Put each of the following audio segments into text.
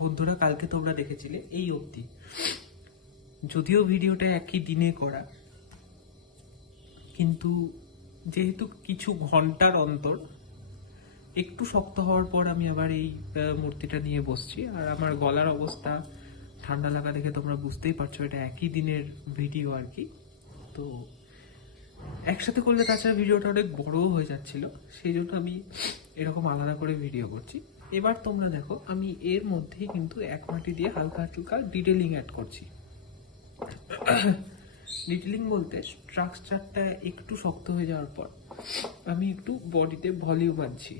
বন্ধুরা, কালকে তোমরা দেখেছিলে এই অবধি। যদিও ভিডিওটা একই দিনে করা, কিন্তু যেহেতু কিছু ঘণ্টার অন্তর, একটু শক্ত হওয়ার পর আমি আবার এই মূর্তিটা নিয়ে বসছি। আর আমার গলার অবস্থা ঠান্ডা লাগা দেখে তোমরা বুঝতেই পারছ, এটা একই দিনের ভিডিও আর কি। তো একসাথে করলে তাছাড়া ভিডিওটা অনেক বড়ও হয়ে যাচ্ছিল, সেই জন্য আমি এরকম আলাদা করে ভিডিও করছি। এবার তোমরা দেখো, আমি এর মধ্যেই কিন্তু এক মাটি দিয়ে হালকা হালকা ডিটেলিং অ্যাড করছি। ডিটেলিং বলতে স্ট্রাকচারটা একটু শক্ত হয়ে যাওয়ার পর, আমি একটু বডিতে ভলিউম আনছি।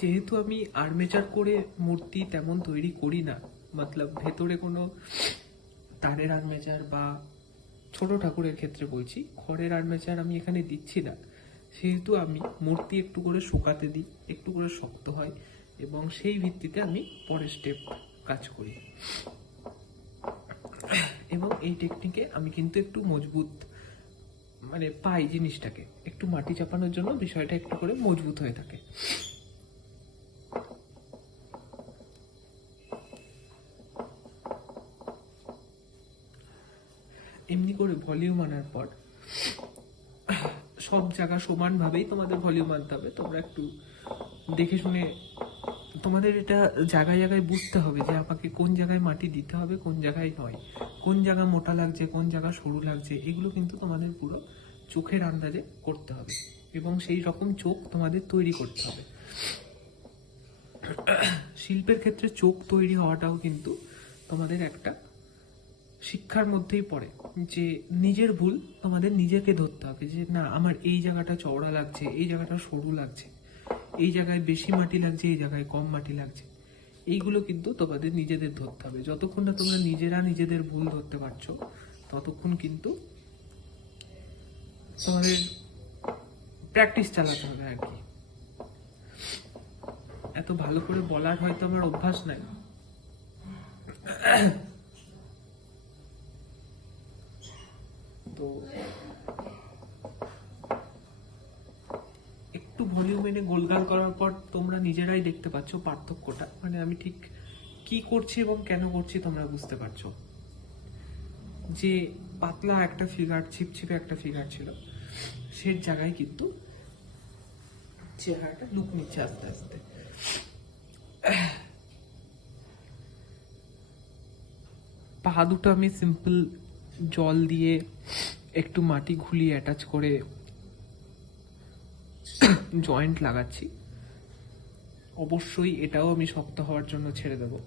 যেহেতু আমি আর্মেচার করে মূর্তি তেমন তৈরি করি না, মতলব ভেতরে কোনো তারের আর্মেচার বা ছোট ঠাকুরের ক্ষেত্রে বলছি খড়ের আর্মেচার আমি এখানে দিচ্ছি না। সেহেতু আমি মূর্তি একটু করে শুকাতে দিই, একটু করে শক্ত হয়, এবং সেই ভিত্তিতে আমি পরের স্টেপ কাজ করি। এবং এই টেকনিকে আমি কিন্তু একটু মজবুত মানে পাই জিনিসটাকে। একটু মাটি চাপানোর জন্য বিষয়টা একটু করে মজবুত হয়ে থাকে। এমনি করে ভলিউম আনার পর সব জায়গা সমানভাবেই তোমাদের ভলিউম আনতে হবে। তোমরা একটু দেখে শুনে তোমাদের এটা জায়গায় জায়গায় বুঝতে হবে যে আমাকে কোন জায়গায় মাটি দিতে হবে, কোন জায়গায় নয়। কোন জায়গা মোটা লাগছে, কোন জায়গা সরু লাগছে, এগুলো কিন্তু তোমাদের পুরো চোখের আন্দাজে করতে হবে এবং সেই রকম চোখ তোমাদের তৈরি করতে হবে। শিল্পের ক্ষেত্রে চোখ তৈরি হওয়াটাও কিন্তু তোমাদের একটা শিক্ষার মধ্যেই পড়ে যে নিজের ভুল তোমাদের নিজেকে ধরতে হবে, যে না, আমার এই জায়গাটা চওড়া লাগছে, এই জায়গাটা সরু লাগছে, এই জায়গায় বেশি মাটি লাগছে, এই জায়গায় কম মাটি লাগছে। এইগুলো কিন্তু তোমাদের নিজেদের ধরতে হবে। যতক্ষণ না তোমরা নিজেরা নিজেদের ভুল ধরতে পারছ, ততক্ষণ কিন্তু তোমাদের প্র্যাকটিস চালাতে হবে আর কি। এত ভালো করে বলার হয়তো আমার অভ্যাস নাই। তো একটু ভলিউম এনে গোলগাল করার পর তোমরা নিজেরাই দেখতে পাচ্ছ পার্থক্যটা। মানে আমি ঠিক কি করছি এবং কেন করছি তোমরা বুঝতে পারছ। যে পাতলা একটা ফিগার ছিপছিপে একটা ফিগার ছিল সে জায়গায় কিন্তু চেহারাটা লুক নিচ্ছে আস্তে আস্তে। পা দুটো আমি সিম্পল জল দিয়ে একটু মাটি ঘুলিয়ে অ্যাটাচ করে জয়েন্ট লাগাচ্ছি। অবশ্যই এটাও আমি শক্ত হওয়ার জন্য ছেড়ে দেব।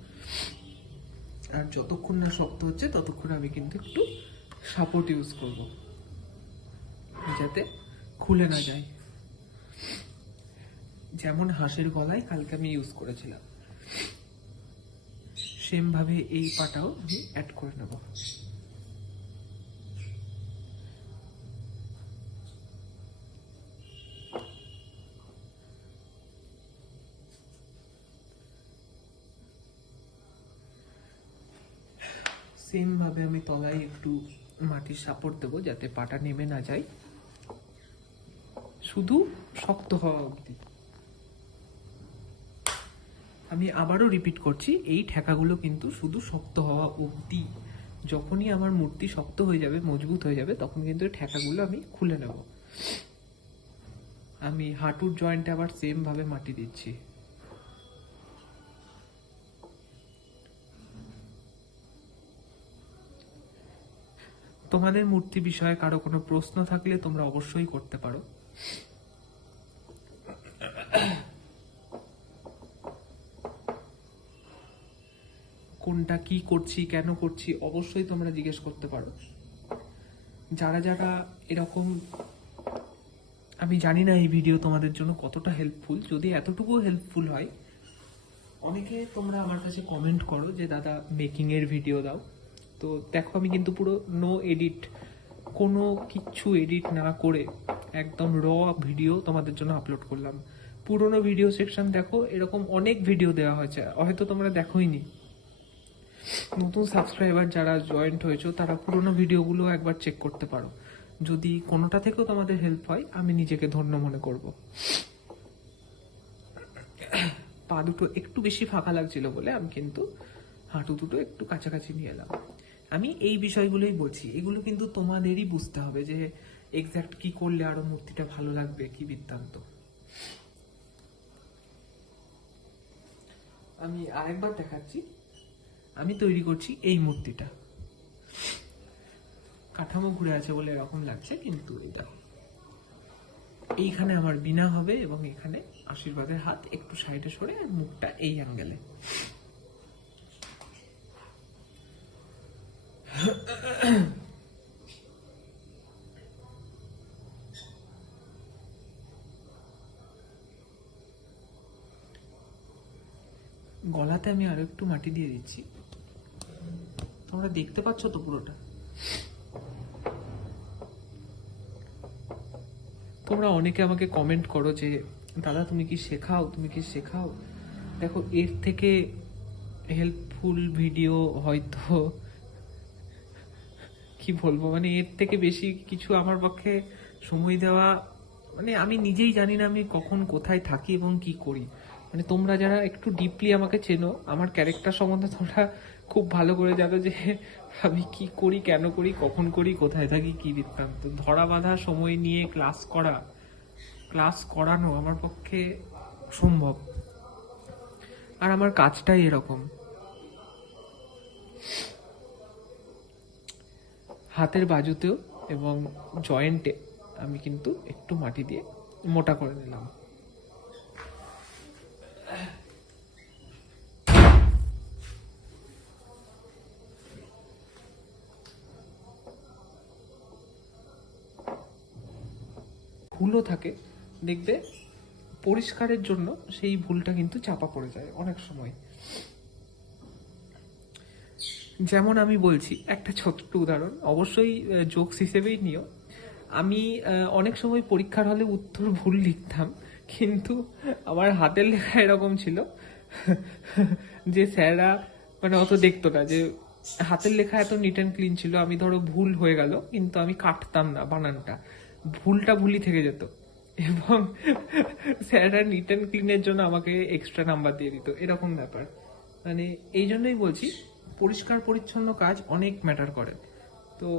আর যতক্ষণ না শক্ত হচ্ছে, ততক্ষণ আমি কিন্তু একটু সাপোর্ট ইউজ করব। যাতে খুলে না যায়। যেমন হাঁসের গলায় কালকে আমি ইউজ করেছিলাম। সেম ভাবে এই পাটাও আমি অ্যাড করে নেব। সেম ভাবে আমি তলায় একটু মাটির সাপোর্ট দেবো যাতে পাটা নেমে না যায়। শুধু শক্ত হওয়া অবধি। আমি আবারও রিপিট করছি, এই ঠেকাগুলো কিন্তু শুধু শক্ত হওয়া অবধি। যখনই আমার মূর্তি শক্ত হয়ে যাবে, মজবুত হয়ে যাবে, তখন কিন্তু এই ঠেকাগুলো আমি খুলে নেব। আমি হাঁটুর জয়েন্টে আবার সেম ভাবে মাটি দিচ্ছি। তোমাদের মূর্তি বিষয়ে কারও কোনো প্রশ্ন থাকলে তোমরা অবশ্যই করতে পারো। কোনটা কি করছি, কেন করছি, অবশ্যই তোমরা জিজ্ঞেস করতে পারো। যারা যারা এরকম, আমি জানি না এই ভিডিও তোমাদের জন্য কতটা হেল্পফুল যদি এতটুকু হেল্পফুল হয়, অনেকে তোমরা আমার কাছে কমেন্ট করো যে, দাদা মেকিং এর ভিডিও দাও। তো দেখো আমি কিন্তু পুরো নো এডিট কোনো কিচ্ছু এডিট না করে একদম র ভিডিও তোমাদের জন্য আপলোড করলাম। পুরোনো ভিডিও সেকশন দেখো, এরকম অনেক ভিডিও দেওয়া হয়েছে, হয়তো তোমরা দেখোইনি। নতুন সাবস্ক্রাইবার যারা জয়েন্ট হয়েছো, তারা পুরনো ভিডিওগুলো একবার চেক করতে পারো। যদি কোনোটা থেকেও তোমাদের হেল্প হয়, আমি নিজেকে ধন্য মনে করব। পা দুটো একটু বেশি ফাঁকা লাগছিল বলে আমি কিন্তু হাঁটু দুটো একটু কাছাকাছি নিয়ে এলাম। আমি এই বিষয়গুলোই বলছি। এগুলো কিন্তু তোমাদেরই বুঝতে হবে যে এক্স্যাক্ট কি করলে আরও মূর্তিটা ভালো লাগবে, কি বৃত্তান্ত। আমি আরেকবার দেখাচ্ছি। আমি তৈরি করছি এই মূর্তিটা। কাঠামো ঘুরে আছে বলে এরকম লাগছে, কিন্তু দেখো। এইখানে আমার বিনা হবে এবং এখানে আশীর্বাদের হাত একটু সাইডে সরে, মুখটা এই অ্যাঙ্গেলে গলাতে আমি আরও একটু মাটি দিয়ে দিচ্ছি। তোমরা দেখতে পাচ্ছ তো পুরোটা? তোমরা অনেকে আমাকে কমেন্ট করো যে, দাদা, তুমি কি শেখাও? তুমি কি শেখাও? দেখো, এর থেকে হেল্পফুল ভিডিও হয়তো কি বলব? মানে এর থেকে বেশি কিছু আমার পক্ষে সময় দেওয়া মানে আমি নিজেই জানি না আমি কখন কোথায় থাকি এবং কি করি। মানে তোমরা যারা একটু ডিপলি আমাকে চেনো, আমার ক্যারেক্টার সম্বন্ধে তোমরা খুব ভালো করে জানো যে আমি কি করি, কেন করি, কখন করি, কোথায় থাকি, কি বৃত্তান্ত। ধরা বাঁধা সময় নিয়ে ক্লাস করা ক্লাস করানো আমার পক্ষে সম্ভব। আর আমার কাজটাই এরকম। হাতের বাজুতেও এবং জয়েন্টে আমি কিন্তু একটু মাটি দিয়ে মোটা করে নিলাম। ভুলও থাকে। দেখবে পরিষ্কারের জন্য সেই ভুলটা কিন্তু চাপা পড়ে যায় অনেক সময়। যেমন আমি বলছি, একটা ছোট্ট উদাহরণ, অবশ্যই জোকস হিসেবেই নিও। আমি অনেক সময় পরীক্ষার হলে উত্তর ভুল লিখতাম, কিন্তু আমার হাতের লেখা এরকম ছিল যে স্যাররা মানে অত দেখতো না, যে হাতের লেখা এত নিট অ্যান্ড ক্লিন ছিল, আমি ধরো ভুল হয়ে গেল, কিন্তু আমি কাটতাম না বানানটা। ভুলটা ভুলই থেকে যেত। এবং স্যাররা নিট অ্যান্ড ক্লিনের জন্য আমাকে এক্সট্রা নাম্বার দিয়ে দিত, এরকম ব্যাপার। মানে এই জন্যই বলছি পরিষ্কার, পরিচ্ছন্ন কাজ অনেক ম্যাটার করে। তো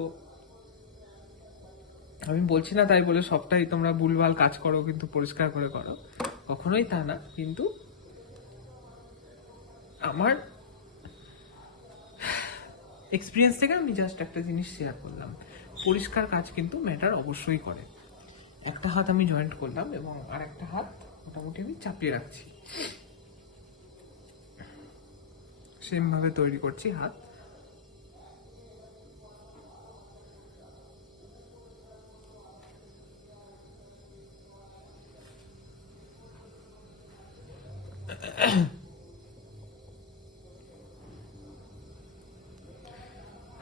আমি বলছি না তাই বলে সবটাই তোমরা ভুলভাল কাজ করো, কিন্তু পরিষ্কার করে করো। কখনোই তা না, কিন্তু আমার এক্সপিরিয়েন্স থেকে আমি জাস্ট একটা জিনিস শেয়ার করলাম। পরিষ্কার কাজ কিন্তু ম্যাটার অবশ্যই করে। একটা হাত আমি জয়েন্ট করলাম এবং আর একটা হাত মোটামুটি আমি চাপিয়ে রাখছি। সেম ভাবে তৈরি করছি, হাত।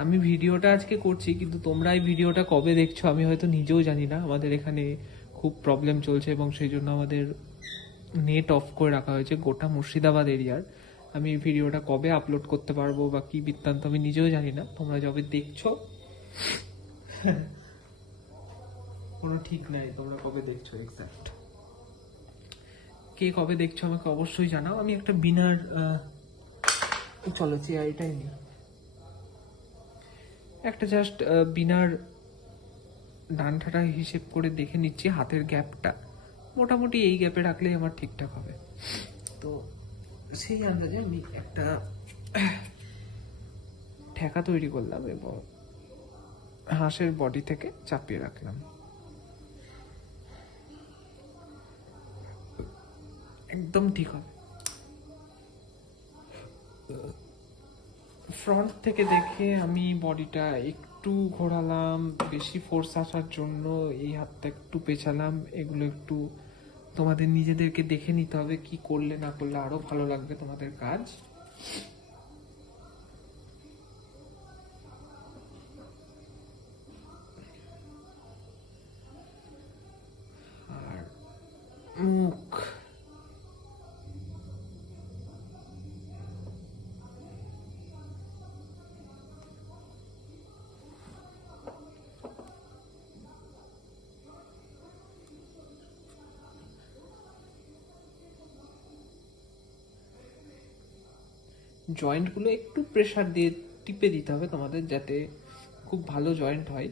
আমি ভিডিওটা আজকে করছি, কিন্তু তোমরা এই ভিডিওটা কবে দেখছ আমি হয়তো নিজেও জানি না। আমাদের এখানে খুব প্রবলেম চলছে এবং সেই জন্য আমাদের নেট অফ করে রাখা হয়েছে গোটা মুর্শিদাবাদ এরিয়ার। আমি ভিডিওটা কবে আপলোড করতে পারব বা কি বৃত্তান্ত আমি নিজেও জানি না। তোমরা যবে দেখছ, কোনো ঠিক নাই, তোমরা কবে দেখছ এক্স্যাক্ট কে কবে দেখছ আমাকে অবশ্যই জানাও। আমি একটা বিনার চলো চেয়ারটাই নিই। একটা জাস্ট বিনার ডান্ডাটা হিসেব করে দেখে নিচ্ছি হাতের গ্যাপটা মোটামুটি এই গ্যাপে রাখলেই আমার ঠিকঠাক হবে। তো সেই আন্দাজে আমি একটা ঠেকা তৈরি করলাম এবং হাঁসের বডি থেকে চাপিয়ে রাখলাম। একদম ঠিক হবে। ফ্রন্ট থেকে দেখে আমি বডিটা একটু ঘোরালাম, বেশি ফোর্স আসার জন্য এই হাতটা একটু পেছালাম, এগুলো একটু তোমাদের নিজেদেরকে দেখে নিতে হবে কি করলে না করলে আরও ভালো লাগবে তোমাদের কাজ। জয়েন্টগুলো একটু প্রেশার দিয়ে টিপে দিতে হবে তোমাদের যাতে খুব ভালো জয়েন্ট হয়।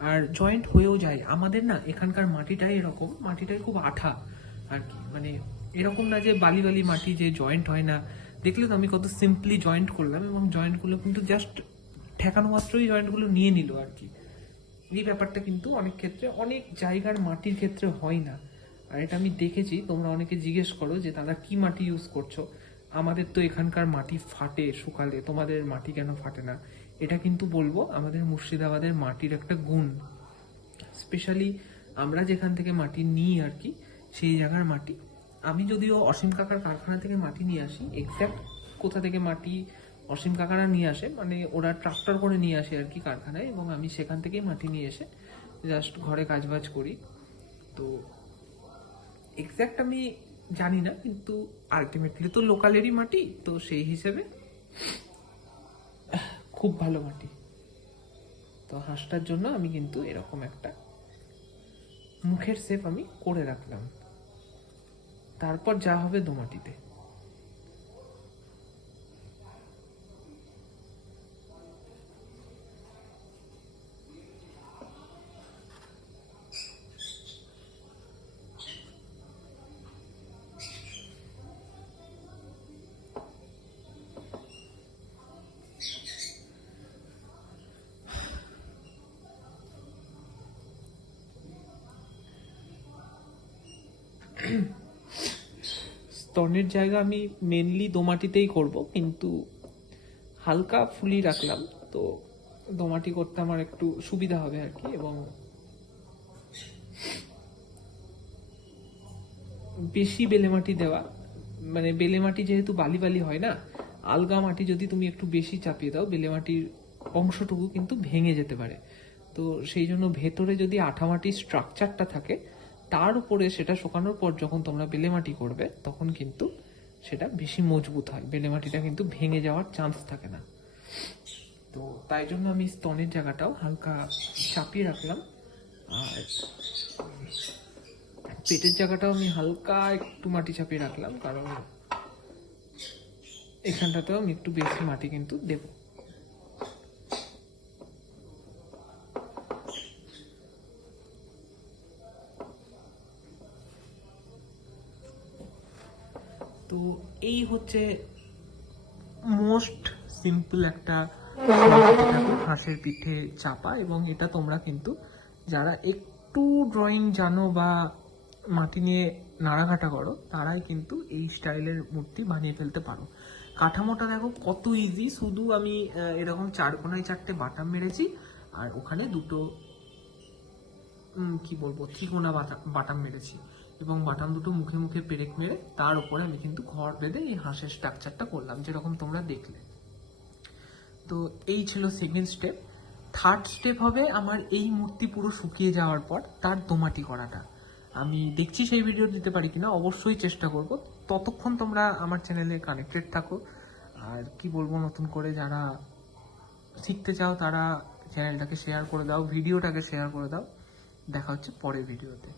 আর জয়েন্ট হয়েও যায়। আমাদের না এখানকার মাটিটাই এরকম, মাটিটাই খুব আঠা আর কি। মানে এরকম না যে বালি বালি মাটি যে জয়েন্ট হয় না। দেখলে তো আমি কত সিম্পলি জয়েন্ট করলাম এবং জয়েন্টগুলো কিন্তু জাস্ট ঠেকানো মাত্রই জয়েন্টগুলো নিয়ে নিল আর কি। এই ব্যাপারটা কিন্তু অনেক ক্ষেত্রে, অনেক জায়গার মাটির ক্ষেত্রে হয় না। আর এটা আমি দেখেছি, তোমরা অনেকে জিজ্ঞেস করো যে, তারা কি মাটি ইউজ করছ? আমাদের তো এখানকার মাটি ফাটে শুকালে, তোমাদের মাটি কেন ফাটে না? এটা কিন্তু বলব, আমাদের মুর্শিদাবাদের মাটির একটা গুণ। স্পেশালি আমরা যেখান থেকে মাটি নিই আর কি, সেই জায়গার মাটি। আমি যদিও অসীম কাকার কারখানা থেকে মাটি নিয়ে আসি এক্স্যাক্ট কোথা থেকে মাটি অসীম কাকারা নিয়ে আসে মানে ওরা ট্রাক্টর করে নিয়ে আসে আর কি কারখানায়, এবং আমি সেখান থেকেই মাটি নিয়ে এসে জাস্ট ঘরে কাজবাজ করি। তো এক্স্যাক্ট আমি জানি না, কিন্তু আলটিমেটলি তো লোকালেরই মাটি, তো সেই হিসেবে খুব ভালো মাটি। তো হাঁসটার জন্য আমি কিন্তু এরকম একটা মুখের সেপ আমি করে রাখলাম। তারপর যা হবে দোমাটিতে। স্তনের জায়গা আমি মেনলি দোমাটিতেই করব, কিন্তু হালকা ফুলি রাখলাম, তো দোমাটি করতে আমার একটু সুবিধা হবে আর কি, এবং বেশি বেলে মাটি দেওয়া মানে বেলে মাটি যেহেতু বালি বালি হয় না, আলগা মাটি যদি তুমি একটু বেশি চাপিয়ে দাও, বেলে মাটির অংশটুকু কিন্তু ভেঙে যেতে পারে। তো সেই জন্য ভেতরে যদি আঠা মাটির স্ট্রাকচারটা থাকে তার উপরে সেটা শুকানোর পর যখন তোমরা বেলে মাটি করবে, তখন কিন্তু সেটা বেশি মজবুত হয়। বেলে মাটিটা কিন্তু ভেঙে যাওয়ার চান্স থাকে না। তো তাই জন্য আমি স্তনের জায়গাটাও হালকা চাপিয়ে রাখলাম। আর পেটের জায়গাটাও আমি হালকা একটু মাটি চাপিয়ে রাখলাম, কারণ এখানটাতেও আমি একটু বেশি মাটি কিন্তু দেবো। তো এই হচ্ছে মোস্ট সিম্পল একটা হাঁসের পিঠে চাপা এবং এটা তোমরা কিন্তু যারা একটু ড্রয়িং জানো বা মাটি নিয়ে নাড়াঘাটা করো, তারাই কিন্তু এই স্টাইলের মূর্তি বানিয়ে ফেলতে পারো। কাঠামোটা দেখো কত ইজি শুধু আমি এরকম চার কোনায় চারটে বাটাম মেরেছি আর ওখানে দুটো কি বলব, ত্রিকোণা বাটা- বাটাম মেরেছি। এবং বাটাম দুটো মুখে মুখে পেরেক মেরে তার উপরে আমি কিন্তু ঘর বেঁধে এই হাঁসের স্ট্রাকচারটা করলাম, যেরকম তোমরা দেখলে। তো এই ছিল সেকেন্ড স্টেপ থার্ড স্টেপ হবে আমার এই মূর্তি পুরো শুকিয়ে যাওয়ার পর তার দোমাটি করাটা। আমি দেখছি সেই ভিডিও দিতে পারি কিনা, অবশ্যই চেষ্টা করব। ততক্ষণ তোমরা আমার চ্যানেলে কানেক্টেড থাকো। আর কি বলব, নতুন করে যারা শিখতে চাও তারা চ্যানেলটাকে শেয়ার করে দাও ভিডিওটাকে শেয়ার করে দাও। দেখা হচ্ছে পরের ভিডিওতে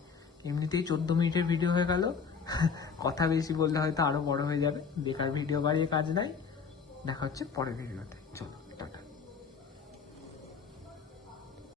এমনিতেই চোদ্দ মিনিটের ভিডিও হয়ে গেল। কথা বেশি বললে হয়তো আরও বড় হয়ে যাবে। বেকার ভিডিও বাড়িয়ে কাজ নাই। দেখা হচ্ছে পরের ভিডিওতে চলো।